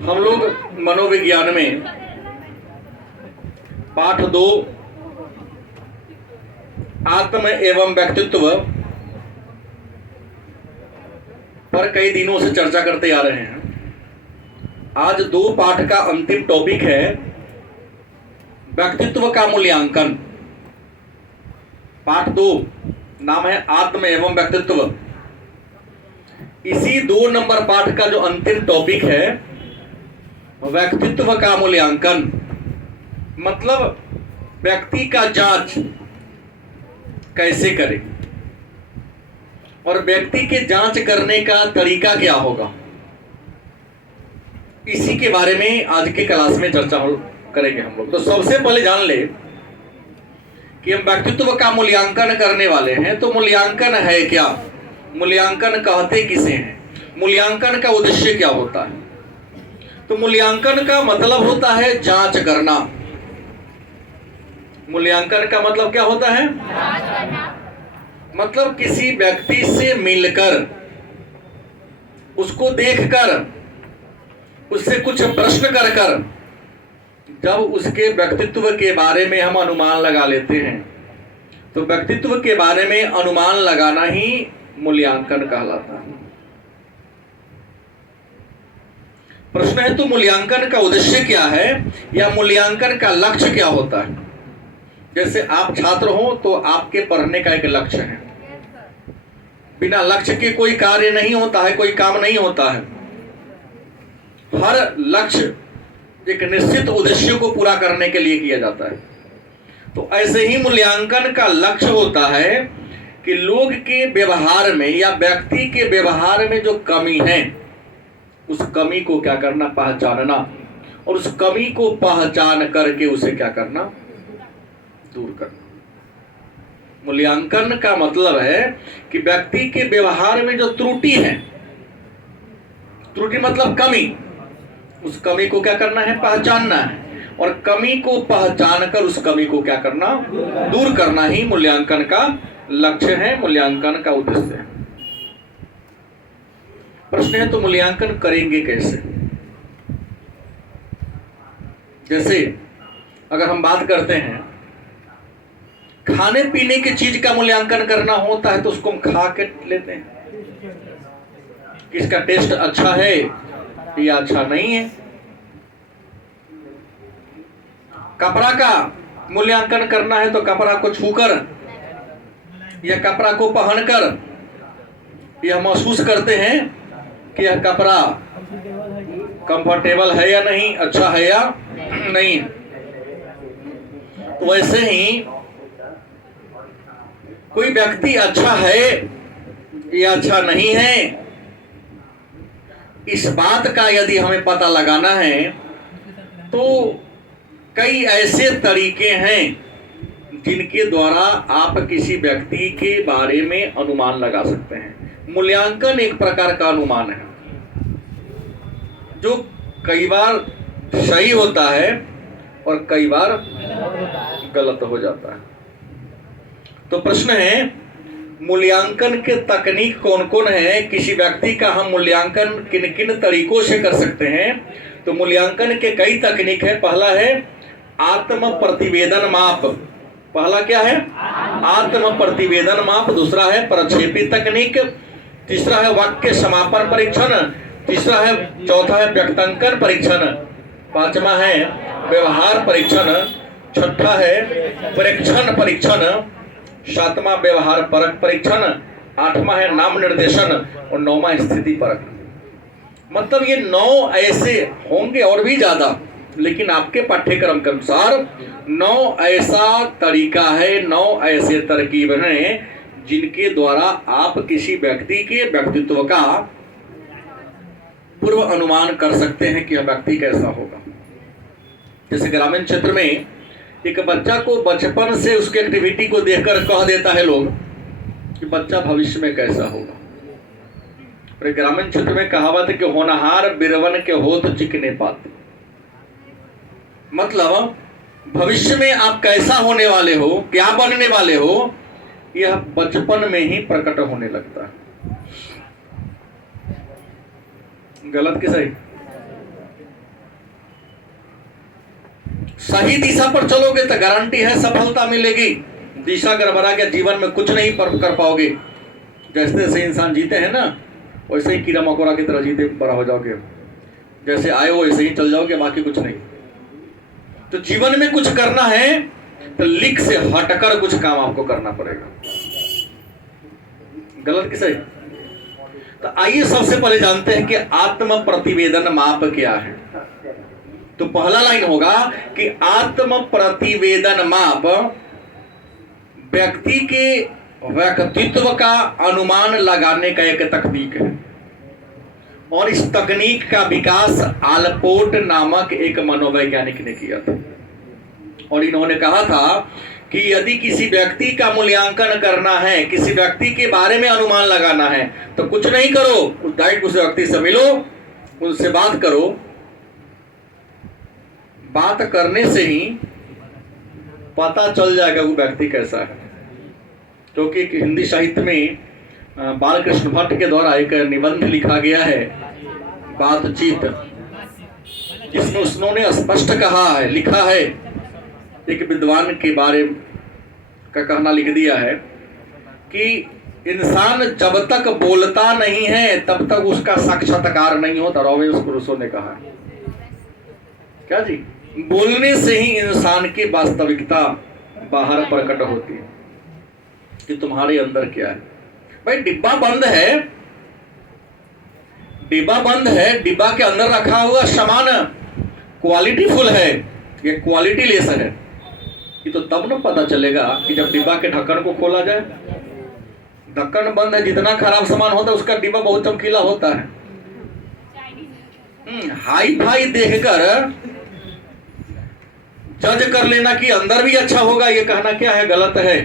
हम लोग मनोविज्ञान में पाठ 2 आत्म एवं व्यक्तित्व पर कई दिनों से चर्चा करते आ रहे हैं। आज 2 पाठ का अंतिम टॉपिक है व्यक्तित्व का मूल्यांकन। पाठ 2 नाम है आत्म एवं व्यक्तित्व। इसी 2 नंबर पाठ का जो अंतिम टॉपिक है व्यक्तित्व का मूल्यांकन, मतलब व्यक्ति का जांच कैसे करें और व्यक्ति के जांच करने का तरीका क्या होगा, इसी के बारे में आज के क्लास में चर्चा करेंगे हम लोग। तो सबसे पहले जान ले कि हम व्यक्तित्व का मूल्यांकन करने वाले हैं, तो मूल्यांकन है क्या, मूल्यांकन कहते किसे हैं, मूल्यांकन का उद्देश्य क्या होता है। तो मूल्यांकन का मतलब होता है जांच करना। मूल्यांकन का मतलब क्या होता है? मतलब किसी व्यक्ति से मिलकर, उसको देखकर, उससे कुछ प्रश्न कर कर जब उसके व्यक्तित्व के बारे में हम अनुमान लगा लेते हैं, तो व्यक्तित्व के बारे में अनुमान लगाना ही मूल्यांकन कहलाता है। प्रश्न है तो मूल्यांकन का उद्देश्य क्या है या मूल्यांकन का लक्ष्य क्या होता है। जैसे आप छात्र हो तो आपके पढ़ने का एक लक्ष्य है। बिना लक्ष्य के कोई कार्य नहीं होता है, कोई काम नहीं होता है। हर लक्ष्य एक निश्चित उद्देश्य को पूरा करने के लिए किया जाता है। तो ऐसे ही मूल्यांकन का लक्ष्य होता है कि लोग के व्यवहार में या व्यक्ति के व्यवहार में जो कमी है उस कमी को क्या करना, पहचानना, और उस कमी को पहचान करके उसे क्या करना, दूर करना। मूल्यांकन का मतलब है कि व्यक्ति के व्यवहार में जो त्रुटि है, त्रुटि मतलब कमी, उस कमी को क्या करना है, पहचानना है, और कमी को पहचान कर उस कमी को क्या करना, दूर करना ही मूल्यांकन का लक्ष्य है, मूल्यांकन का उद्देश्य है। प्रश्न है तो मूल्यांकन करेंगे कैसे। जैसे अगर हम बात करते हैं खाने पीने की चीज का मूल्यांकन करना होता है, तो उसको हम खा के लेते हैं कि इसका टेस्ट अच्छा है या अच्छा नहीं है। कपड़ा का मूल्यांकन करना है तो कपड़ा को छूकर या कपड़ा को पहनकर यह महसूस करते हैं कि यह कपड़ा कंफर्टेबल है या नहीं, अच्छा है या नहीं। तो वैसे ही कोई व्यक्ति अच्छा है या अच्छा नहीं है, इस बात का यदि हमें पता लगाना है तो कई ऐसे तरीके हैं जिनके द्वारा आप किसी व्यक्ति के बारे में अनुमान लगा सकते हैं। मूल्यांकन एक प्रकार का अनुमान है जो कई बार सही होता है और कई बार गलत हो जाता है। तो प्रश्न है मूल्यांकन के तकनीक कौन कौन है, किसी व्यक्ति का हम मूल्यांकन किन किन तरीकों से कर सकते हैं। तो मूल्यांकन के कई तकनीक है। पहला है आत्म प्रतिवेदन माप। पहला क्या है? आत्म प्रतिवेदन माप। दूसरा है प्रक्षेपी तकनीक। तीसरा है वाक्य समापन परीक्षण। तीसरा है, चौथा है व्यक्तांकन परीक्षण। पांचवा है व्यवहार परीक्षण। छठा है प्रेक्षण परीक्षण। सातवां व्यवहार परक परीक्षण। आठवां है नाम निर्देशन और नौवां स्थिति परक। मतलब ये 9 ऐसे होंगे और भी ज्यादा, लेकिन आपके पाठ्यक्रम के अनुसार 9 ऐसा तरीका है, 9 ऐसे तरकीब हैं जिनके द्वारा आप किसी व्यक्ति के व्यक्तित्व का पूर्व अनुमान कर सकते हैं कि यह व्यक्ति कैसा होगा। जैसे ग्रामीण क्षेत्र में एक बच्चा को बचपन से उसकी एक्टिविटी को देखकर कह देता है लोग कि बच्चा भविष्य में कैसा होगा। और ग्रामीण क्षेत्र में कहावत है कि होनहार बिरवन के होत चिकने पाते। मतलब भविष्य में आप कैसा होने वाले हो, क्या बनने वाले हो, यह बचपन में ही प्रकट होने लगता है। गलत कि सही? सही दिशा पर चलोगे तो गारंटी है सफलता मिलेगी। दिशा गड़बड़ा के जीवन में कुछ नहीं कर पाओगे। जैसे जैसे इंसान जीते हैं ना, वैसे ही कीड़ा मकोड़ा की तरह जीते बड़ा हो जाओगे। जैसे आए हो वैसे ही चल जाओगे, बाकी कुछ नहीं। तो जीवन में कुछ करना है तो लिख से हटकर कुछ काम आपको करना पड़ेगा। गलत कि सही? तो आइए सबसे पहले जानते हैं कि आत्म प्रतिवेदन माप क्या है। तो पहला लाइन होगा कि आत्म प्रतिवेदन माप व्यक्ति के व्यक्तित्व का अनुमान लगाने का एक तकनीक है, और इस तकनीक का विकास आलपोर्ट नामक एक मनोवैज्ञानिक ने किया था। और इन्होंने कहा था कि यदि किसी व्यक्ति का मूल्यांकन करना है, किसी व्यक्ति के बारे में अनुमान लगाना है, तो कुछ नहीं करो, डायरेक्ट उस व्यक्ति से मिलो, उनसे बात करो। बात करने से ही पता चल जाएगा वो व्यक्ति कैसा है। क्योंकि हिंदी साहित्य में बालकृष्ण भट्ट के द्वारा एक निबंध लिखा गया है, बातचीत, जिसमें उन्होंने स्पष्ट कहा है, लिखा है, एक विद्वान के बारे का कहना लिख दिया है कि इंसान जब तक बोलता नहीं है तब तक उसका साक्षात्कार नहीं होता। रॉबिन्स क्रूसो ने कहा है। क्या जी? बोलने से ही इंसान की वास्तविकता बाहर प्रकट होती है कि तुम्हारे अंदर क्या है। भाई डिब्बा बंद है, डिब्बा बंद है, डिब्बा के अंदर रखा हुआ सामान क्वालिटी फुल है, ये क्वालिटी लेस है। ये तो तब न पता चलेगा कि जब डिब्बा के ढक्कन को खोला जाए। ढक्कन बंद है, जितना खराब सामान होता है उसका डिब्बा बहुत चमकीला होता है। हाई फाई देखकर जज कर लेना कि अंदर भी अच्छा होगा, ये कहना क्या है? गलत है।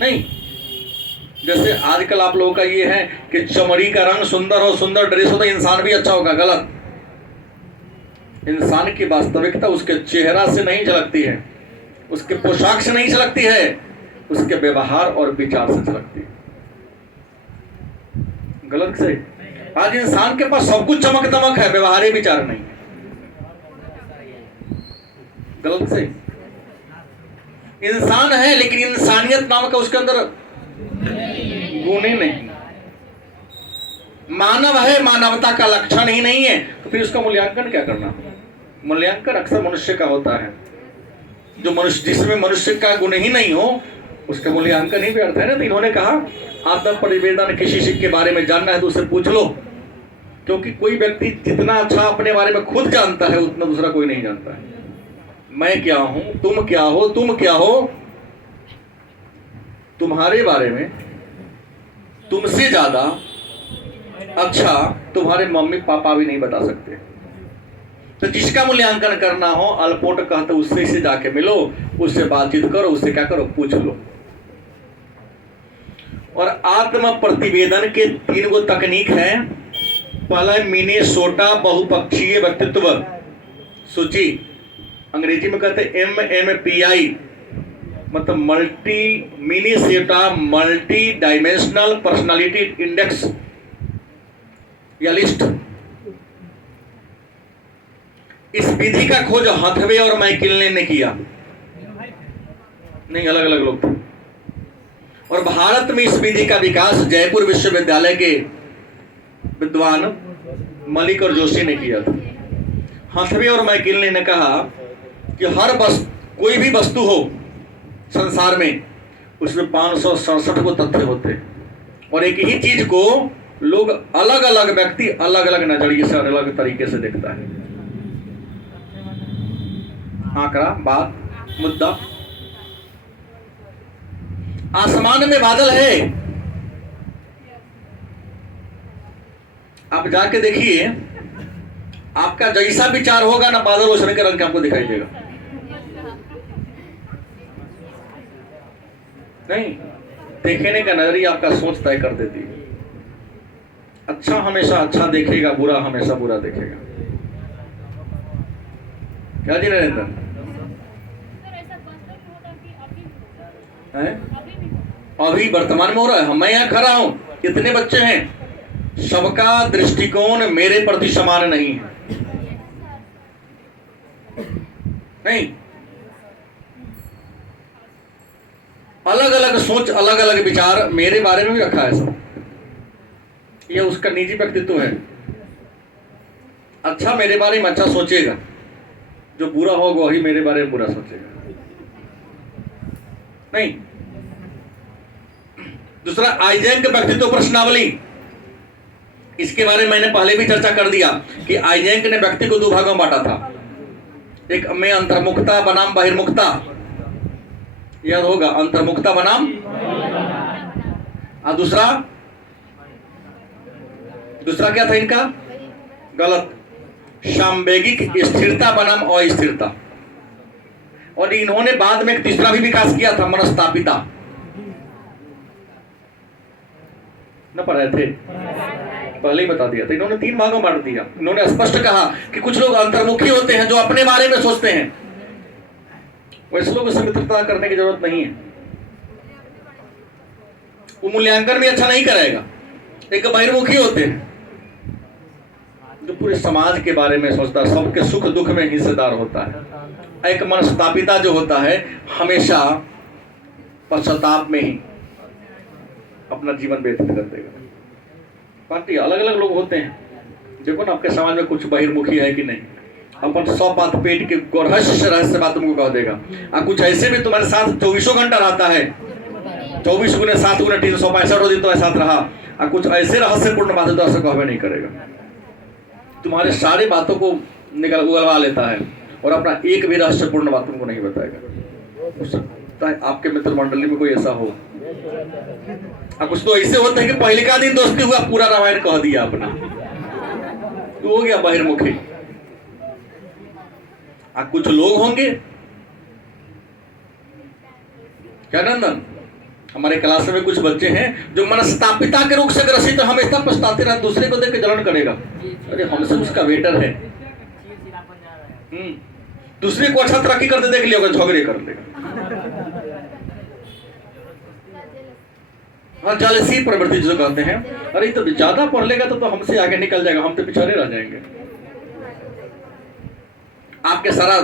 नहीं, जैसे आजकल आप लोगों का ये है कि चमड़ी का रंग सुंदर हो, सुंदर ड्रेस हो तो इंसान भी अच्छा होगा। गलत। इंसान की वास्तविकता उसके चेहरा से नहीं झलकती है, उसके पोशाक से नहीं झलकती है, उसके व्यवहार और विचार से झलकती है। गलत से? आज इंसान के पास सब कुछ चमक दमक है, व्यवहार विचार नहीं। गलत से? इंसान है लेकिन इंसानियत नाम का उसके अंदर गुण ही नहीं। मानव है, मानवता का लक्षण ही नहीं है, तो फिर उसका मूल्यांकन क्या करना? मूल्यांकन अक्सर मनुष्य का होता है। जो मनुष्य, जिसमें मनुष्य का गुण ही नहीं हो, उसका मूल्यांकन ही व्यर्थ है ना। तो इन्होंने कहा आत्म प्रतिवेदन, किसी चीज के बारे में जानना है तो उससे पूछ लो, क्योंकि कोई व्यक्ति जितना अच्छा अपने बारे में खुद जानता है उतना दूसरा कोई नहीं जानता है। मैं क्या हूं, तुम क्या हो, तुम क्या हो, तुम्हारे बारे में तुमसे ज्यादा अच्छा तुम्हारे मम्मी पापा भी नहीं बता सकते। तो जिसका मूल्यांकन करना हो, अल्पोट कहते उससे से जाके मिलो, उससे बातचीत करो, उससे क्या करो? पूछ लो। और आत्म प्रतिवेदन के 3 गो तकनीक है। पहला मिनेसोटा बहुपक्षीय व्यक्तित्व सूची, अंग्रेजी में कहते हैं MMPI, मतलब Minnesota multi dimensional personality index या लिस्ट। इस विधि का खोज हथवे और मैकिलने ने किया, नहीं अलग अलग लोग थे। और भारत में इस विधि का विकास जयपुर विश्वविद्यालय के विद्वान मलिक और जोशी ने किया था। हथवे और मैकिलने ने कहा कि कोई भी वस्तु हो संसार में, उसमें 567 को तथ्य होते हैं, और एक ही चीज को लोग अलग अलग व्यक्ति अलग अलग नजरिए से, अलग तरीके से देखता है। आंकड़ा, बात, मुद्दा। आसमान में बादल है, आप जाके देखिए, आपका जैसा विचार होगा ना, बादल उस रंग के रंग के आपको दिखाई देगा। नहीं, देखने का नजरिया आपका सोच तय कर देती है। अच्छा हमेशा अच्छा देखेगा, बुरा हमेशा बुरा देखेगा। क्या जी नरेंद्र? अभी वर्तमान में हो रहा है। मैं यहाँ खड़ा हूं, कितने बच्चे हैं, सबका दृष्टिकोण मेरे प्रति समान नहीं है। नहीं, अलग अलग सोच, अलग अलग विचार मेरे बारे में भी रखा है सब। यह उसका निजी व्यक्तित्व है। अच्छा मेरे बारे में अच्छा सोचेगा, जो बुरा होगा वही मेरे बारे में बुरा सोचेगा। नहीं। दूसरा, आइजैक व्यक्तित्व प्रश्नावली, इसके बारे में मैंने पहले भी चर्चा कर दिया कि आइजैक ने व्यक्ति को दो भागों में बांटा था। एक में अंतर्मुखता बनाम बहिर्मुखता, याद होगा, अंतर्मुखता बनाम, और दूसरा क्या था इनका, गलत, सामवेगिक स्थिरता बनाम अस्थिरता। और इन्होंने बाद में एक तीसरा भी विकास किया था, मनस्तापिता। न पढ़े थे, पहले ही बता दिया था। इन्होंने 3 भागों में बांट दिया। इन्होंने स्पष्ट कहा कि कुछ लोग अंतर्मुखी होते हैं जो अपने बारे में सोचते हैं, वैसे लोगों से मित्रता करने की जरूरत नहीं है, वो मूल्यांकन भी अच्छा नहीं करेगा। एक बहिर्मुखी होते हैं जो पूरे समाज के बारे में सोचता है, सबके सुख दुख में हिस्सेदार होता है। एक मनस्तापिता जो होता है हमेशा पश्चाताप में ही अपना जीवन व्यतीत कर देगा। बाकी अलग अलग लोग होते हैं। देखो ना, आपके समाज में कुछ बहिर्मुखी है कि नहीं, अपन 100 बात पेट के रहस्य बात तुमको कह देगा। और कुछ ऐसे भी तुम्हारे साथ 24 घंटा रहता है, 24 गुने 7 गुने 365 दिन तो साथ रहा। और कुछ ऐसे रहस्यपूर्ण बातें तो ऐसा कहवे नहीं करेगा, तुम्हारे सारी बातों को उगलवा लेता है और अपना एक भी रहस्यपूर्ण बात तुमको नहीं बताएगा। हो सकता है आपके मित्र मंडली में कोई ऐसा हो। और कुछ तो ऐसे होते हैं कि पहले का दिन दोस्ती हुआ, पूरा रामायण कह दिया अपना, तो हो गया बहिर्मुखी। और कुछ लोग होंगे, क्या नंदन, हमारे क्लास में कुछ बच्चे हैं जो मनस्तापिता के रोग से ग्रसित है, हमेशा पछताते रहते, दूसरे को देख के जलन करेगा, अरे हमसे उसका बेटर है। दूसरे को अच्छा तरक्की करते देख लिया, झगड़े कर लेगा। हाँ, जालसी प्रवृत्ति जो कहते हैं, अरे तो ज्यादा पढ़ लेगा तो हमसे आगे निकल जाएगा, हम तो पिछड़े रह जाएंगे। आपके सारा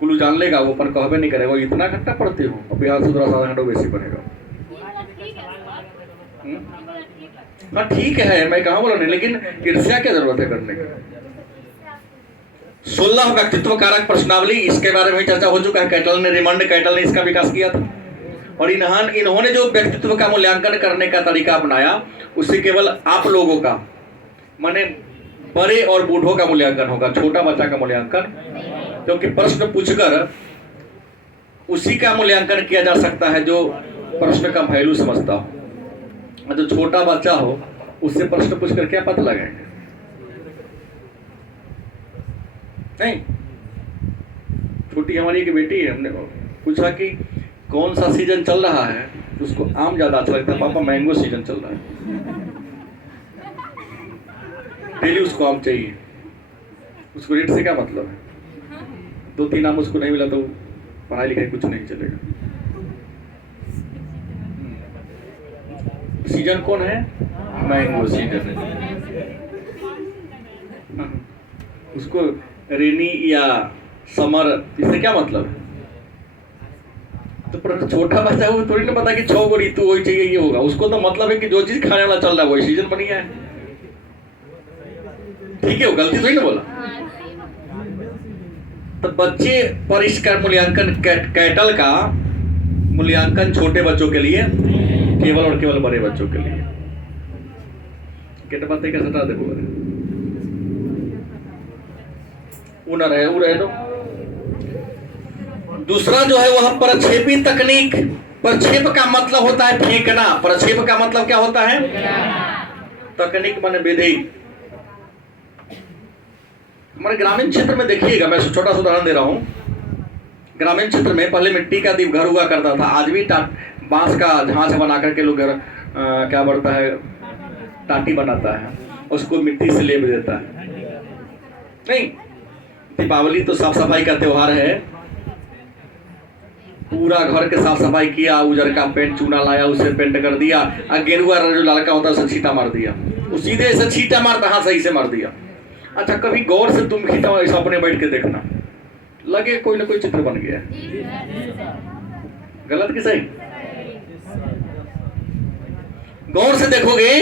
कुल्लू जान लेगा, वो पर कहबे नहीं करेगा, इतना घंटा पढ़ते हो, अब यहाँ से 7 घंटा वैसे पढ़ेगा। हाँ ठीक है, मैं कहाँ बोला नहीं, लेकिन ईर्ष्या क्या जरूरत है करने की। 16 व्यक्तित्व कारक प्रश्नावली, इसके बारे में चर्चा हो चुका है। कैटल ने, रिमंड कैटल ने इसका विकास किया था। और इन्होंने जो व्यक्तित्व का मूल्यांकन करने का तरीका अपनाया, उससे केवल आप लोगों का, माने बड़े और बूढ़ों का मूल्यांकन होगा, छोटा बच्चा का मूल्यांकन, क्योंकि प्रश्न पूछकर उसी का मूल्यांकन किया जा सकता है जो प्रश्न का वैल्यू समझता हो। जो छोटा बच्चा हो उससे प्रश्न पूछकर क्या पता लगाएंगे? नहीं। छोटी हमारी एक बेटी है, हमने पूछा कि कौन सा सीजन चल रहा है, उसको आम ज्यादा अच्छा लगता है। पापा मैंगो सीजन चल रहा है, डेली उसको आम चाहिए। उसको रेट से क्या मतलब है? 2-3 आम उसको नहीं मिला तो पढ़ाई लिखाई कुछ नहीं चलेगा। सीजन कौन है? मैंगो सीजन है। उसको रेनी या समर, इससे क्या मतलब है? तो पर छोटा बच्चा है, वो थोड़ी ना पता कि 6 गो ऋतु वही चाहिए, ये होगा। उसको तो मतलब है कि जो चीज खाने वाला चल रहा है वही सीजन बनी है। ठीक है, वो गलती थोड़ी ना बोला। तो बच्चे पर इसका मूल्यांकन, कैटल का मूल्यांकन छोटे बच्चों के लिए, केवल और केवल बड़े बच्चों के लिए। कैटल बातें कैसे हटा दे, वो ना रहे, वो रहे दो। दूसरा जो है वह प्रक्षेपी तकनीक। प्रक्षेप का मतलब होता है फेंकना। प्रक्षेप का मतलब क्या होता है? तकनीक माने विधि। हमारे ग्रामीण क्षेत्र में देखिएगा, मैं छोटा सा उदाहरण दे रहा हूँ। ग्रामीण क्षेत्र में पहले मिट्टी का दीप घर हुआ करता था, आज भी बांस का झांझ बना करके लोग घर क्या बढ़ता है, टाटी बनाता है, उसको मिट्टी से लेप देता है। नहीं, दीपावली तो साफ सफाई का त्योहार है। पूरा घर के साफ सफाई किया, उजर का पेंट चूना लाया, उसे पेंट कर दिया, और गेरुआ जो लड़का होता है उसे छींटा मार दिया। वो सीधे ऐसे छींटा मारता, हाँ सही से मार दिया। अच्छा, कभी गौर से तुम खींचा ऐसा अपने बैठ के देखना, लगे कोई ना कोई चित्र बन गया। गलत कि सही? गौर से देखोगे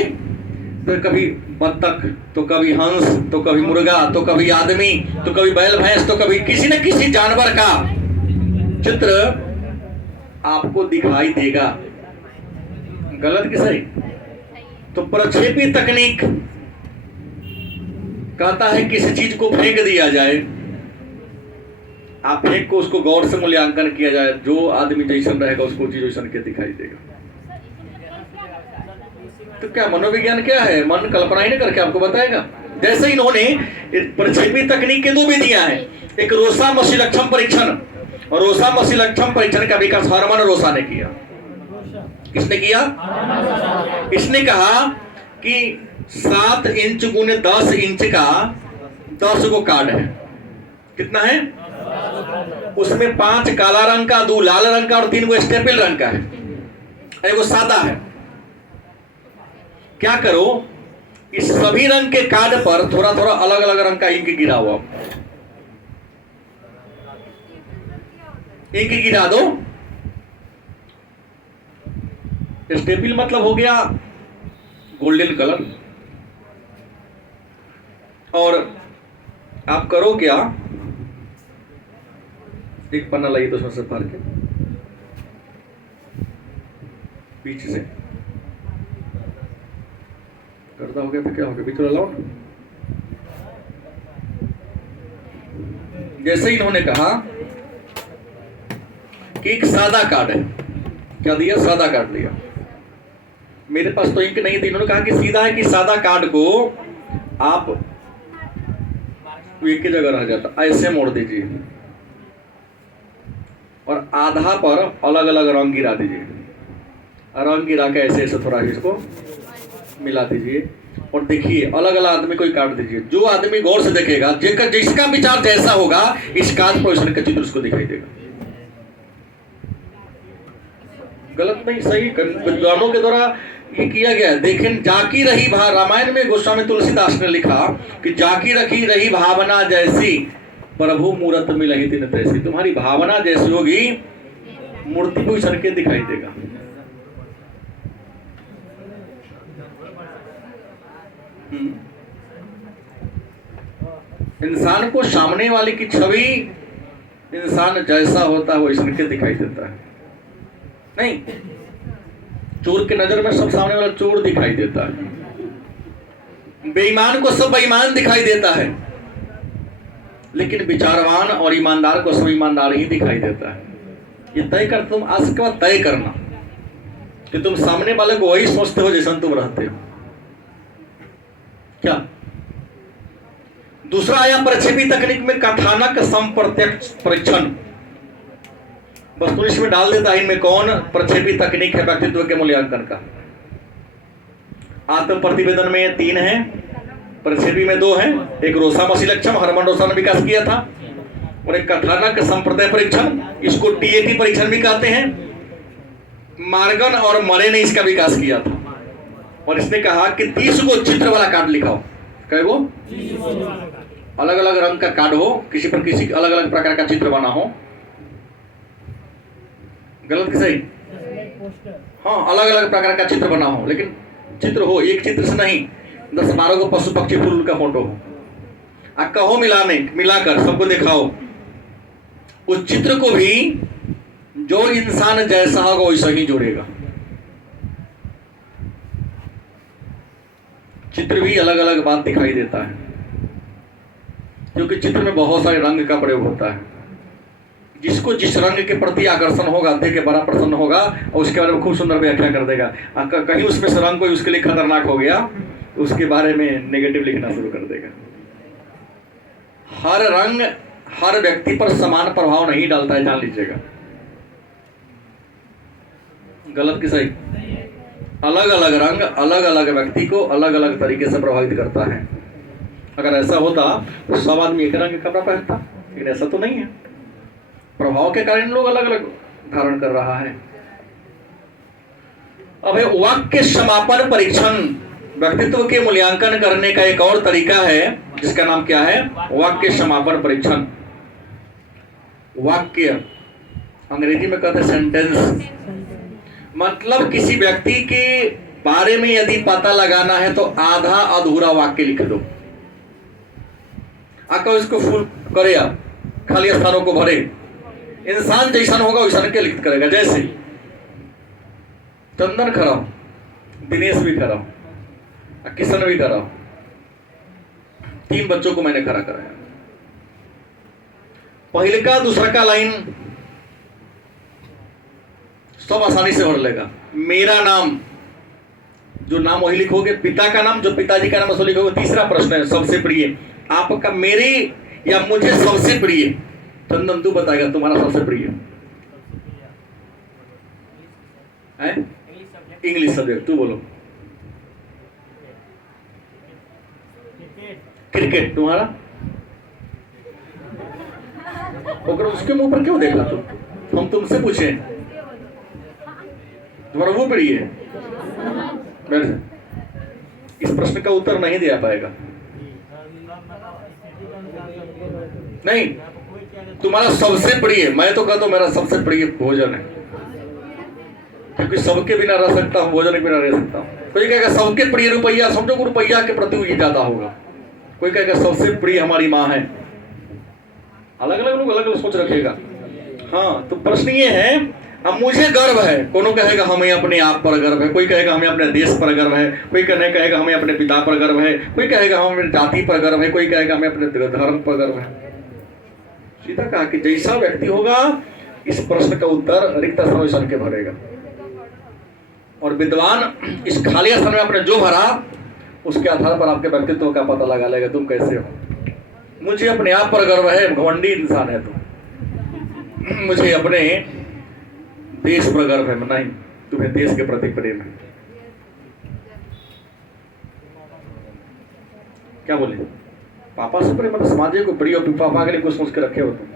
तो कभी बत्तख, तो कभी हंस, तो कभी मुर्गा, तो कभी आदमी, तो कभी बैल भैंस, तो कभी किसी न किसी जानवर का चित्र आपको दिखाई देगा। गलत कि सही? तो प्रक्षेपी तकनीक कहता है किसी चीज को फेंक दिया जाए, आप फेंक को उसको गौर से मूल्यांकन किया जाए, जो आदमी जैसन रहेगा उसको चीज वैसन के दिखाई देगा। तो क्या मनोविज्ञान क्या है? मन कल्पना ही नहीं करके आपको बताएगा। जैसे इन्होंने प्रक्षेपी तकनीक के दो विधियां हैं, एक रोसा मशीलक्षम परीक्षण, और रोसा मशीलक्षम परीक्षण का विकास हरमन रोसा ने किया। किसने किया? इसने कहा कि 7 इंच गुने 10 इंच का 10 गो कार्ड है। कितना है? उसमें 5 काला रंग का, 2 लाल रंग का और 3 गो स्टेपल रंग का है, अरे वो सादा है। क्या करो, इस सभी रंग के कार्ड पर थोड़ा थोड़ा अलग अलग रंग का इंक गिरा हुआ, इंक गिरा दो। स्टेपल मतलब हो गया गोल्डन कलर। और आप करो क्या, एक पन्ना लाइए तो उसमें से फाड़ के पीछे से करता हो गया तो क्या हो गया, बीच वाला लौट। जैसे इन्होंने कहा कि एक सादा कार्ड है, क्या दिया? सादा कार्ड दिया। मेरे पास तो इंक नहीं थी, इन्होंने कहा कि सीधा है कि सादा कार्ड को आप एक ही जगह रह जाता, ऐसे मोड़ दीजिए और आधा पर अलग अलग रंग गिरा दीजिए, रंग गिरा के ऐसे ऐसे थोड़ा इसको मिला दीजिए और देखिए अलग अलग आदमी को काट दीजिए। जो आदमी गौर से देखेगा, जिसका विचार जैसा होगा, इस कार्ड पोजिशन का चित्र उसको दिखाई देगा। गलत नहीं, सही। विद्वानों के द्वारा ये किया गया है। देखें, जाकी रही रामायण में गोस्वामी तुलसीदास ने लिखा कि जाकी रखी रही भावना जैसी, प्रभु मूर्त मिलहि तिन तैसी। तुम्हारी भावना जैसी होगी, मूर्ति को सर के दिखाई देगा। इंसान को सामने वाले की छवि इंसान जैसा होता है वो ईश्वर के दिखाई देता है। नहीं, चोर के नजर में सब सामने वाला चोर दिखाई देता है, बेईमान को सब बेईमान दिखाई देता है, लेकिन विचारवान और ईमानदार को सब ईमानदार ही दिखाई देता है। ये तय कर, तुम आज के बाद तय करना कि तुम सामने वाले को वही सोचते हो जैसा तुम रहते हो। क्या? दूसरा आया प्रक्षेपी तकनीक में कथानक संप्रत्यक्ष परीक्षण। वस्तुनिष्ठ में डाल देता है इनमें कौन प्रक्षेपी तकनीक है व्यक्तित्व के मूल्यांकन का। आत्म प्रतिवेदन में 3 है, प्रक्षेपी में 2 है। एक रोसा मशीलक्षम हरमन रोसा ने विकास किया था, और एक कथानक संप्रत्यय परीक्षण, इसको टीएटी परीक्षण भी कहते हैं। मार्गन और मरे ने इसका विकास किया था, और इसने कहा कि 30 गो चित्र वाला कार्ड लिखाओ। कई गो? अलग अलग रंग का कार्ड हो, किसी पर किसी अलग अलग प्रकार का चित्र बना हो। गलत कि सही? हाँ, अलग अलग प्रकार का चित्र बना हो, लेकिन चित्र हो, एक चित्र से नहीं, 10-12 को पशु पक्षी फूल का फोटो हो। आप कहो मिलाकर सबको दिखाओ। उस चित्र को भी जो इंसान जैसा होगा वैसा ही जोड़ेगा। चित्र भी अलग अलग बात दिखाई देता है, क्योंकि चित्र में बहुत सारे रंग का प्रयोग होता है। जिसको जिस रंग के प्रति आकर्षण होगा, देख के बड़ा प्रसन्न होगा और उसके बारे में खूब सुंदर व्याख्या कर देगा। कहीं उसमें से रंग कोई उसके लिए खतरनाक हो गया, उसके बारे में नेगेटिव लिखना शुरू कर देगा। हर रंग हर व्यक्ति पर समान प्रभाव नहीं डालता है, जान लीजिएगा। गलत कि सही? अलग अलग रंग अलग अलग व्यक्ति को अलग अलग तरीके से प्रभावित करता है। अगर ऐसा होता तो सब आदमी एक रंग का कपड़ा पहनता, लेकिन ऐसा तो नहीं है। प्रभाव के कारण लोग अलग अलग धारण कर रहा है। अब है वाक्य समापन परीक्षण। व्यक्तित्व के मूल्यांकन करने का एक और तरीका है, जिसका नाम क्या है? वाक्य समापन परीक्षण। वाक्य, अंग्रेजी में कहते हैं सेंटेंस। मतलब किसी व्यक्ति के बारे में यदि पता लगाना है तो आधा अधूरा वाक्य लिख दो। आका इसको फुल करे, आप खाली स्थानों को भरे। इंसान जैसा होगा वैसा क्या लिखित करेगा। जैसे चंदन खड़ा, दिनेश भी खड़ा, किशन भी खड़ा, 3 बच्चों को मैंने खड़ा कराया। पहले का दूसरा का लाइन सब आसानी से भर लेगा। मेरा नाम, जो नाम वही लिखोगे। पिता का नाम, जो पिताजी का नाम उसको लिखोगे। तीसरा प्रश्न है सबसे प्रिय, आपका मेरे या मुझे सबसे प्रिय। चंदन तू बताएगा तुम्हारा सबसे प्रिय है? English subject. तू बोलो। क्रिकेट। तुम्हारा? उसके मुंह पर क्यों देखा तुम? हम तुमसे पूछे, तुम्हारा वो प्रिय है। इस प्रश्न का उत्तर नहीं दिया पाएगा। नहीं, तुम्हारा सबसे प्रिय, मैं तो कहता हूं मेरा सबसे प्रिय भोजन है, क्योंकि सबके बिना रह सकता हूं, भोजन के बिना रह सकता हूं। कोई कहेगा सबके प्रिय रुपया, समझो को रुपया के प्रति ये ज्यादा होगा। कोई कहेगा सबसे प्रिय हमारी माँ है। अलग अलग लोग अलग अलग सोच रखेगा। हाँ, तो प्रश्न ये है, अब मुझे गर्व है। कोनो कहेगा हमें अपने आप पर गर्व है, कोई कहेगा हमें अपने देश पर गर्व है, कोई कहेगा हमें अपने पिता पर गर्व है, कोई कहेगा हमें अपनी जाति पर गर्व है, कोई कहेगा हमें अपने धर्म पर गर्व है। सीधा कहा कि जैसा व्यक्ति होगा इस प्रश्न का उत्तर रिक्त स्थान के भरेगा। और विद्वान इस खाली स्थान में आपने जो भरा उसके आधार पर आपके व्यक्तित्व का पता लगा लेगा तुम कैसे हो। मुझे अपने आप पर गर्व है, घमंडी इंसान है तुम। मुझे अपने देश पर गर्व है, नहीं, तुम्हें देश के प्रति प्रेम है। क्या बोले? पापा से प्रेम मतलब समाज को प्रिय, पापा के लिए कुछ सोच के रखे हो तुम,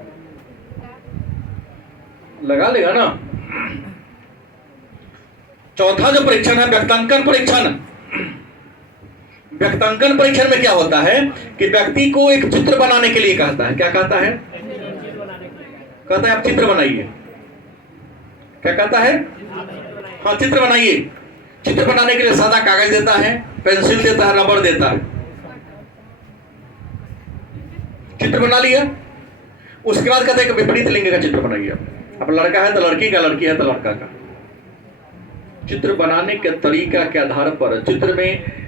लगा लेगा ना। चौथा जो परीक्षण है व्यक्तांकन परीक्षण। व्यक्तांकन परीक्षण में क्या होता है कि व्यक्ति को एक चित्र बनाने के लिए कहता है। क्या कहता है? कहता है आप चित्र बनाइए। क्या कहता है? हाँ, चित्र बनाइए। चित्र बनाने के लिए सादा कागज देता है, पेंसिल देता है, रबड़ देता है। चित्र बना लिया, उसके बाद कहते हैं कि विपरीत लिंग का चित्र बनाइए। अब लड़का है तो लड़की का, लड़की है तो लड़का का। चित्र बनाने के तरीका के आधार पर, चित्र में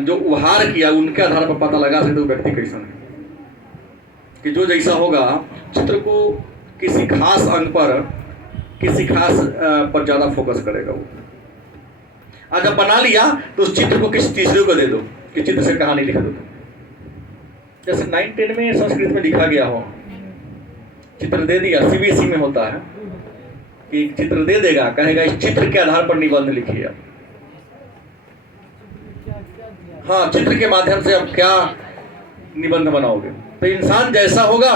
जो उभार किया उनके आधार पर पता लगा सकते हो व्यक्ति कैसा है। कि जो जैसा होगा, चित्र को किसी खास अंग पर, किसी खास पर ज्यादा फोकस करेगा वो। आज जब बना लिया तो उस चित्र को किसी तीसरे को दे दो कि चित्र से कहानी लिख दो। जैसे 9-10 में संस्कृत में लिखा गया हो, चित्र दे दिया। सीबीएसई में होता है कि चित्र दे देगा, कहेगा इस चित्र के आधार पर निबंध लिखिए। हाँ, चित्र के माध्यम से अब क्या निबंध बनाओगे। तो इंसान जैसा होगा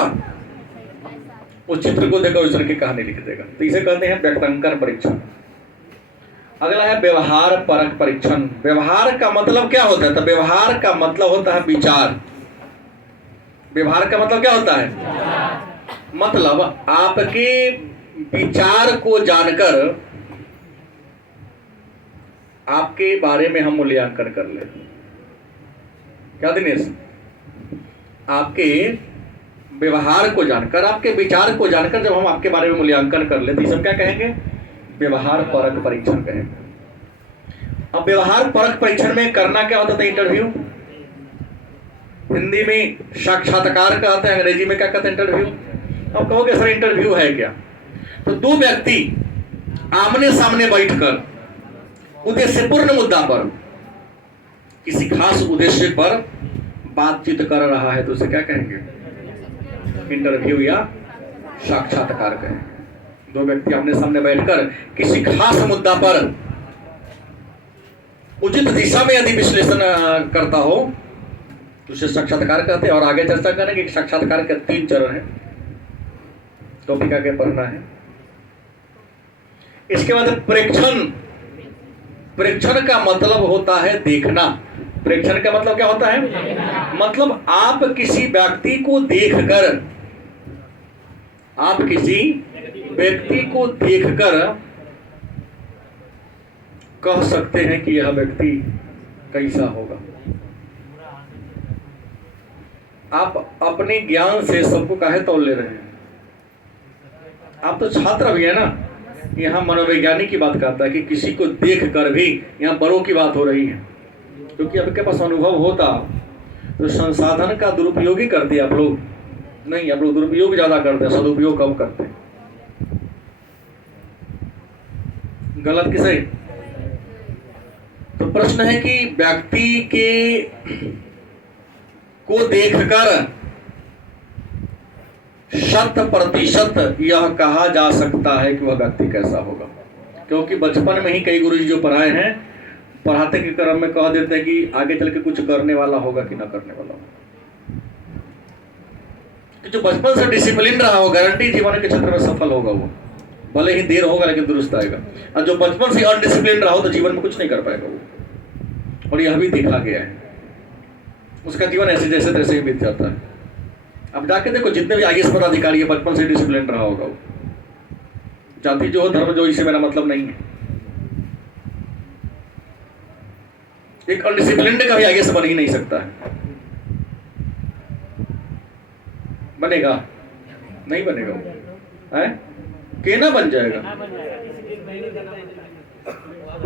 उस चित्र को देखकर उस तरह की कहानी लिख देगा। तो इसे कहते हैं व्यक्तांकन परीक्षण। अगला है व्यवहार परक परीक्षण। व्यवहार का मतलब क्या होता है? तो व्यवहार का मतलब होता है विचार। व्यवहार का मतलब क्या होता है? मतलब आपके विचार को जानकर आपके बारे में हम मूल्यांकन कर ले। क्या दिनेश? आपके व्यवहार को जानकर, आपके विचार को जानकर जब हम आपके बारे में मूल्यांकन कर ले तो इसे हम क्या कहेंगे? व्यवहार परक परीक्षण कहेंगे। अब व्यवहार परक परीक्षण में करना क्या होता था? इंटरव्यू। हिंदी में साक्षात्कार कहते हैं, अंग्रेजी में क्या कहते हैं? इंटरव्यू। अब कहोगे सर इंटरव्यू है क्या? तो दो व्यक्ति आमने सामने बैठकर उद्देश्यपूर्ण मुद्दा पर, किसी खास उद्देश्य पर बातचीत कर रहा है तो उसे क्या कहेंगे? इंटरव्यू या साक्षात्कार कहेंगे। दो व्यक्ति आमने सामने बैठकर किसी खास मुद्दा पर उचित दिशा में यदि विश्लेषण करता हो तो उसे साक्षात्कार कहते हैं। और आगे चर्चा करेंगे कि साक्षात्कार के 3 चरण हैं। टॉपिक आगे पढ़ना है। इसके बाद प्रेक्षण। प्रेक्षण का मतलब होता है देखना। प्रेक्षण का मतलब क्या होता है? मतलब आप किसी व्यक्ति को देखकर आप किसी व्यक्ति को देखकर कह सकते हैं कि यह व्यक्ति कैसा होगा। आप अपने ज्ञान से सबको काहे तौल ले रहे हैं? आप तो छात्र भी है ना। यहाँ मनोवैज्ञानिक की बात करता है कि किसी को देख कर भी, यहाँ बड़ों की बात हो रही है, क्योंकि आपके पास अनुभव होता तो संसाधन का दुरुपयोग ही करते आप लोग नहीं। आप लोग दुरुपयोग ज्यादा करते हैं, सदुपयोग कम करते हैं। गलत कि सही? तो प्रश्न है कि व्यक्ति के को देखकर 100% यह कहा जा सकता है कि वह व्यक्ति कैसा होगा, क्योंकि बचपन में ही कई गुरुजी जो पढ़ाए हैं, पढ़ाते के क्रम में कह देते हैं कि आगे चल के कुछ करने वाला होगा कि ना करने वाला होगा। जो बचपन से डिसिप्लिन रहा हो, गारंटी जीवन के क्षेत्र में सफल होगा। वो भले ही देर होगा लेकिन दुरुस्त आएगा। और जो बचपन से अनडिसिप्लिन रहा हो तो जीवन में कुछ नहीं कर पाएगा वो। और यह भी देखा गया है, उसका जीवन ऐसे जैसे तैसे ही बीत जाता है। अब जाके देखो, जितने भी आईएएस पदाधिकारी है बचपन से डिसिप्लिन रहा होगा वो। जाति जो हो, धर्म जो, इससे मेरा मतलब नहीं है। एक अनडिसिप्लिन का भी आईएएस बन ही नहीं सकता है। बनेगा? नहीं बनेगा वो है? केना बन जाएगा?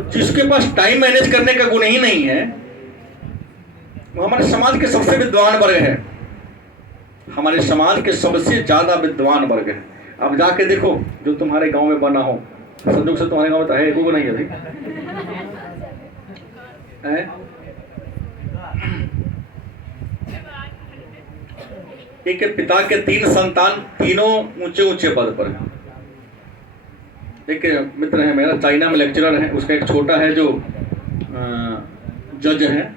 जिसके पास टाइम मैनेज करने का गुण ही नहीं है, वो हमारे समाज के सबसे विद्वान वर्ग है। हमारे समाज के सबसे ज्यादा विद्वान वर्ग है। अब जाके देखो, जो तुम्हारे गांव में बना हो, संयोग से तुम्हारे गांव में तो है, वो नहीं है अभी है? एक पिता के 3 संतान, तीनों ऊंचे ऊंचे पद पर। एक मित्र है मेरा, चाइना में लेक्चरर है, उसका एक छोटा है जो जज है,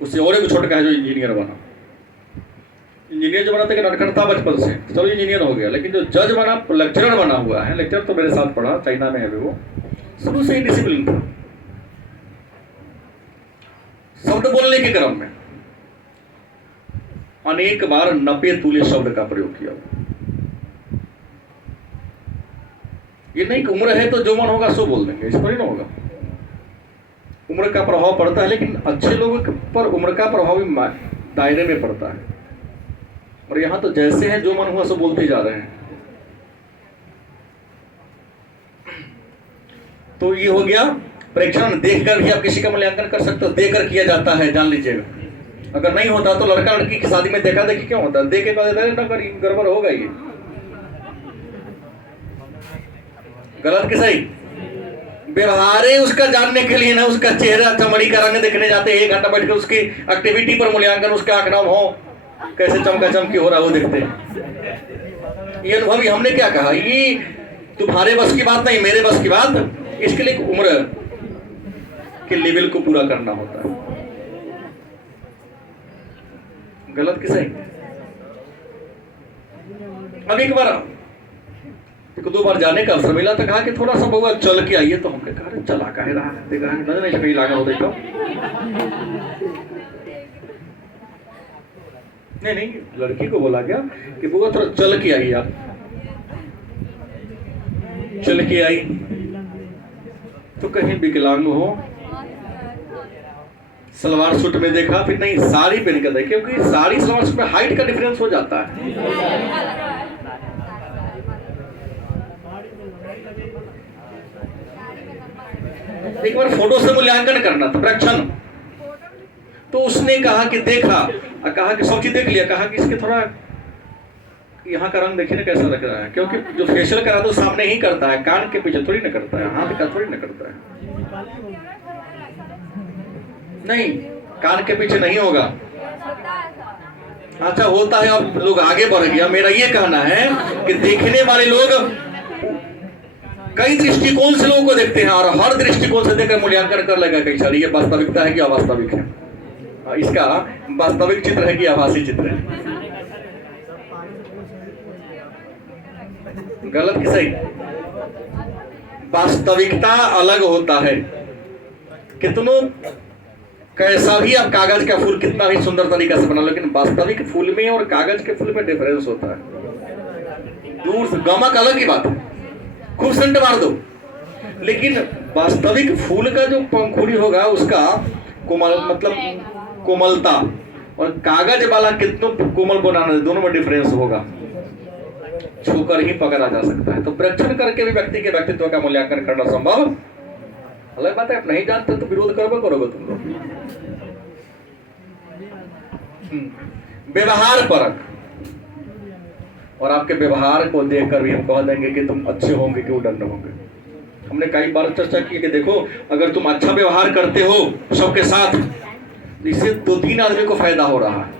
उससे और एक छोटा है जो इंजीनियर बना। इंजीनियर जो बना था कि नटखट था बचपन से, चलो इंजीनियर हो गया, लेकिन जो जज बना, लेक्चरर बना हुआ है, लेक्चर तो मेरे साथ पढ़ा, चाइना में है वो, शुरू से ही डिसिप्लिन था। शब्द बोलने के क्रम में अनेक बार नपे तुले शब्द का प्रयोग किया। ये नहीं कि उम्र है तो जो मन होगा सो बोल देंगे, इस पर ही ना होगा। उम्र का प्रभाव पड़ता है, लेकिन अच्छे लोगों पर उम्र का प्रभाव भी दायरे में पड़ता है। और यहां तो जैसे है जो मन हुआ सो बोलते जा रहे हैं। तो ये हो गया प्रेक्षण। देखकर भी आप किसी का मूल्यांकन कर सकते हो, देखकर किया जाता है, जान लीजिएगा। अगर नहीं होता तो लड़का लड़की की शादी में देखा देखी क्यों होता है? देख के कह देता है ना, गड़बड़ होगा ये। गलत कि सही? व्यवहार उसका जानने के लिए ना, उसका चेहरा चमड़ी का रंग देखने जाते हैं, 1 घंटा बैठ कर उसकी एक्टिविटी पर मूल्यांकन, उसका आंकड़ा हो कैसे चमका चमकी हो रहा है वो देखते हैं। ये अनुभव हमने क्या कहा, ये तुम्हारे बस की बात नहीं, मेरे बस की बात। इसके लिए उम्र के लेवल को पूरा करना होता है। गलत कि सही? अब एक बार 1-2 बार जाने का अवसर मिला तो कहा कि थोड़ा सा बउआ चल के आइए। तो हमने कहा चला काहे रहा है, देखा नहीं कहीं लागा हो देखो। नहीं, लड़की को बोला गया कि बउआ थोड़ा चल के आइए। आप चल के आई तो कहीं विकलांग हो, सलवार सूट में देखा, फिर नहीं साड़ी पहन कर देखे, क्योंकि साड़ी सलवार सूट में हाइट का डिफरेंस हो जाता है। एक बार फोटो से मूल्यांकन करना था, प्रेक्षण। तो उसने कहा कि देखा, कहा कि सब चीज देख लिया, कहा कि इसके थोड़ा यहाँ का रंग देखिए ना कैसा लग रहा है, क्योंकि जो फेशियल करा तो सामने ही करता है, कान के पीछे थोड़ी ना करता है, हाथ का थोड़ी ना करता है। नहीं, कान के पीछे नहीं होगा। अच्छा होता है। अब लोग आगे बढ़ गया। मेरा ये कहना है कि देखने वाले लोग कई दृष्टिकोण से लोगों को देखते हैं, और हर दृष्टिकोण से देखकर मूल्यांकन कर लेगा कैसा ये वास्तविकता है कि अवास्तविक है, इसका वास्तविक चित्र है कि आभासी चित्र है। गलत कि सही? वास्तविकता अलग होता है। कितनों कैसा भी आप कागज का फूल कितना भी सुंदर तरीका से बना, लेकिन वास्तविक फूल में और कागज के फूल में डिफरेंस होता है। दूर से गमक अलग की बात है, खूब सेंट मार दो, लेकिन वास्तविक फूल का जो पंखुड़ी होगा उसका कोमल मतलब कोमलता और कागज वाला कितना कोमल बनाना, दोनों में डिफरेंस होगा, छूकर ही पकड़ा जा सकता है। तो परीक्षण करके भी व्यक्ति के व्यक्तित्व का मूल्यांकन करना संभव अलग बात है। आप नहीं जानते तो विरोध करोगे तुम लोग। व्यवहार परक, और आपके व्यवहार को देखकर भी हम कह देंगे कि तुम अच्छे होंगे कि उड़न होंगे। हमने कई बार चर्चा की कि देखो अगर तुम अच्छा व्यवहार करते हो सबके साथ, इससे 2-3 आदमी को फायदा हो रहा है।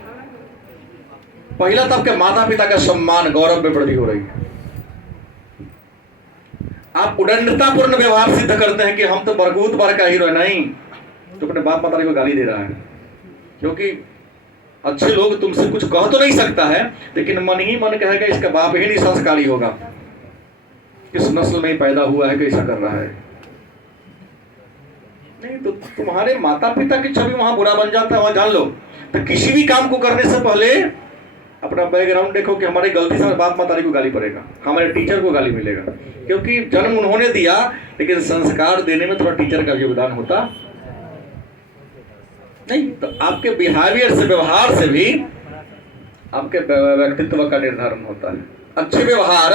पहला तो आपके माता पिता का सम्मान गौरव में वृद्धि हो रही है। आप उदंडतापूर्ण व्यवहार सिद्ध करते हैं कि हम तो बरगूत बर का हीरो नहीं, तो अपने बाप माता को गाली दे रहा है, क्योंकि अच्छे लोग तुमसे कुछ कह तो नहीं सकता है, लेकिन मन ही मन कहेगा इसका बाप ही नहीं संस्कारी होगा, किस नस्ल में पैदा हुआ है, कैसा कर रहा है। नहीं तो तुम्हारे माता पिता की छवि वहां बुरा बन जाता है, वहां जान लो। तो किसी भी काम को करने से पहले अपना बैकग्राउंड देखो कि हमारी गलती से बाप माता को गाली पड़ेगा, हमारे टीचर को गाली मिलेगा, क्योंकि जन्म उन्होंने दिया, लेकिन संस्कार देने में थोड़ा टीचर का योगदान होता नहीं। तो आपके बिहेवियर से, व्यवहार से भी आपके व्यक्तित्व का निर्धारण होता है। अच्छे व्यवहार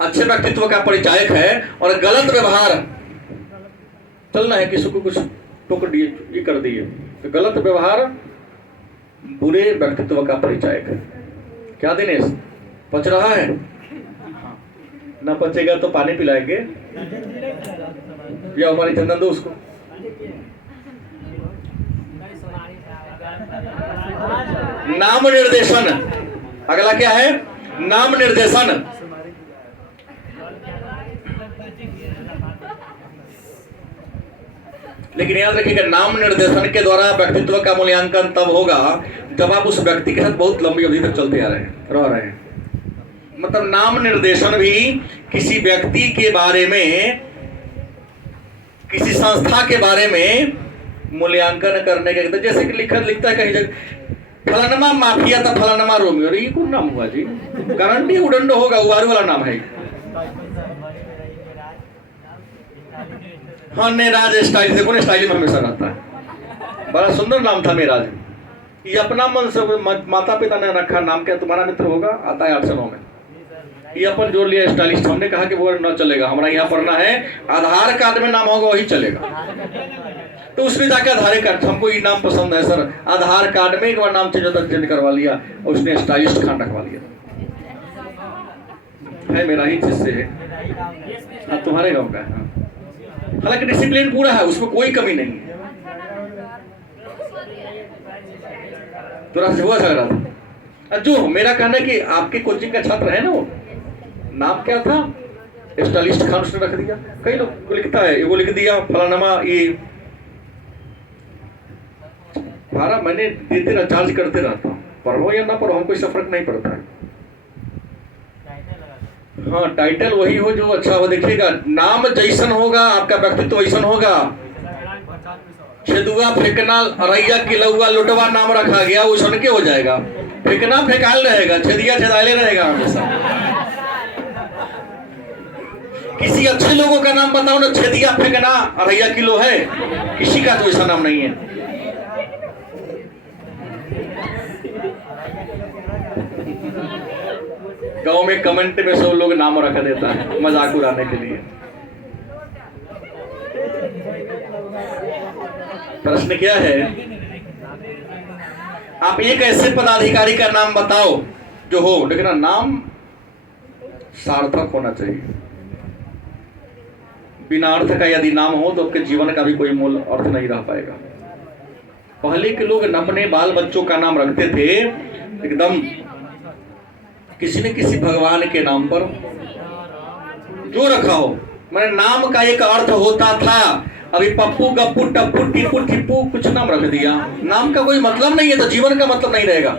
अच्छे व्यक्तित्व का परिचायक है, और गलत व्यवहार चलना है, किसी को कुछ टोक दिए, ये कर दिए, तो गलत व्यवहार बुरे व्यक्तित्व का परिचायक है। क्या दिनेश, पच रहा है? ना पचेगा तो पानी पिलाएंगे या हमारी चंदन दो उसको। नाम निर्देशन, अगला क्या है? नाम निर्देशन। लेकिन याद रखिएगा, नाम निर्देशन के द्वारा व्यक्तित्व का मूल्यांकन तब होगा जब आप उस व्यक्ति के साथ बहुत लंबी अवधि तक चलते रह रहे हैं। मतलब नाम निर्देशन भी किसी व्यक्ति के बारे में, किसी संस्था के बारे में मूल्यांकन करने के, जैसे कि लिखता है कहीं जगह फलानमा माफिया था, फलानमा रोमियो, अरे ये कौन नाम हुआ जी? गारंटी उडंडो होगा, उबारू वाला नाम है। हाँ, नेराज स्टाइल, देखो ना स्टाइल में हमेशा रहता है, बड़ा सुंदर नाम था मेराज। ये अपना मन से माता पिता ने रखा नाम, क्या तुम्हारा मित्र होगा? आता है 809 में, ये अपन जोड़ लिया स्टाइलिस्ट। हमने कहा कि वो न चलेगा, हमारा यहाँ पढ़ना है, आधार कार्ड में नाम होगा वही चलेगा। तो उसने जाकर आधार कार्ड, हमको ये नाम पसंद है सर, आधार कार्ड में एक बार नाम चेंज होता चेंज करवा लिया, और उसने स्टाइलिस्ट खान रखवा लिया। है मेरा ही चीज से है, तुम्हारे गाँव का है। हालांकि डिसिप्लिन पूरा है, उसमें कोई कमी नहीं है। तो हुआ झगड़ा था। जो मेरा कहना है कि आपके कोचिंग का छात्र है ना, वो नाम क्या था? स्टाइलिस्ट खान उसने रख दिया। कई लोग लिखता है, वो लिख दिया फलानमा, ये भाड़ा मैंने देते रहा, चार्ज करते रहता हूँ, पढ़ो या ना पढ़ो हमको इससे फर्क नहीं पड़ता है। हाँ, टाइटल वही हो जो अच्छा हो। देखिएगा, नाम जैसन होगा आपका व्यक्तित्व वैसन होगा। छेदुआ फेंकना, अरैया किलौआ लुटवा नाम रखा गया, वो सन के हो जाएगा। फेंकना फेंकाल रहेगा, छेदिया छेदाले रहेगा हमेशा। किसी अच्छे लोगों का नाम बताओ ना, छेदिया फेंकना अरैया किलो है, किसी का तो ऐसा नाम नहीं है। गांव में कमेंट में सब लोग नाम रख देता है मजाक उड़ाने के लिए। प्रश्न क्या है? आप एक ऐसे पदाधिकारी का नाम बताओ जो हो, लेकिन नाम सार्थक होना चाहिए। बिना अर्थ का यदि नाम हो तो आपके जीवन का भी कोई मूल अर्थ नहीं रह पाएगा। पहले के लोग अपने बाल बच्चों का नाम रखते थे एकदम किसी न किसी भगवान के नाम पर, जो रखा हो, मैंने नाम का एक अर्थ होता था। अभी पप्पू गप्पू टप्पू टिप्पू टिप्पू कुछ नाम रख दिया, नाम का कोई मतलब नहीं है, तो जीवन का मतलब नहीं रहेगा।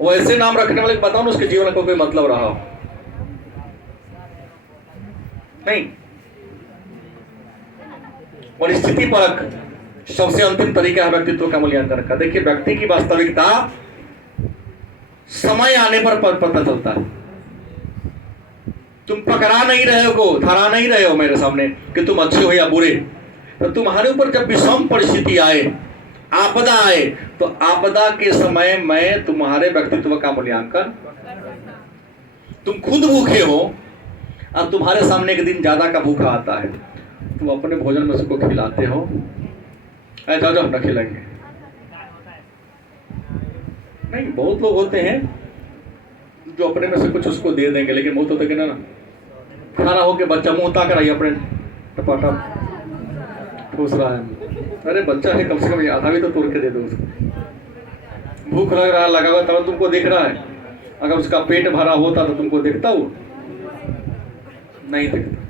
वो ऐसे नाम रखने वाले बताओ ना उसके जीवन का कोई मतलब रहा हो नहीं। और स्थिति परक सबसे अंतिम तरीका है व्यक्तित्व का मूल्यांकन का। देखिए, व्यक्ति की वास्तविकता समय आने पर पता चलता है। तुम पकड़ा नहीं रहे हो, धरा नहीं रहे हो मेरे सामने कि तुम अच्छे हो या बुरे। तो तुम्हारे ऊपर जब विषम परिस्थिति आए, आपदा आए, तो आपदा के समय मैं तुम्हारे व्यक्तित्व का मूल्यांकन। तुम खुद भूखे हो और तुम्हारे सामने एक दिन ज्यादा का भूखा आता है, तुम अपने भोजन में उसको खिलाते हो, जाओ जाओ न खिलाएंगे। नहीं, बहुत लोग होते हैं जो अपने में से कुछ उसको दे देंगे, लेकिन बहुत होते कि ना खाना हो के बच्चा मुंह ताक रहा है अपने टपाटप ठूस रहा है। अरे बच्चा है, कम से कम आधा भी तो तोड़ के दे दो उसको। भूख लग रहा है, लगा हुआ तब तुमको देख रहा है। अगर उसका पेट भरा होता तो तुमको देखता वो नहीं देखता।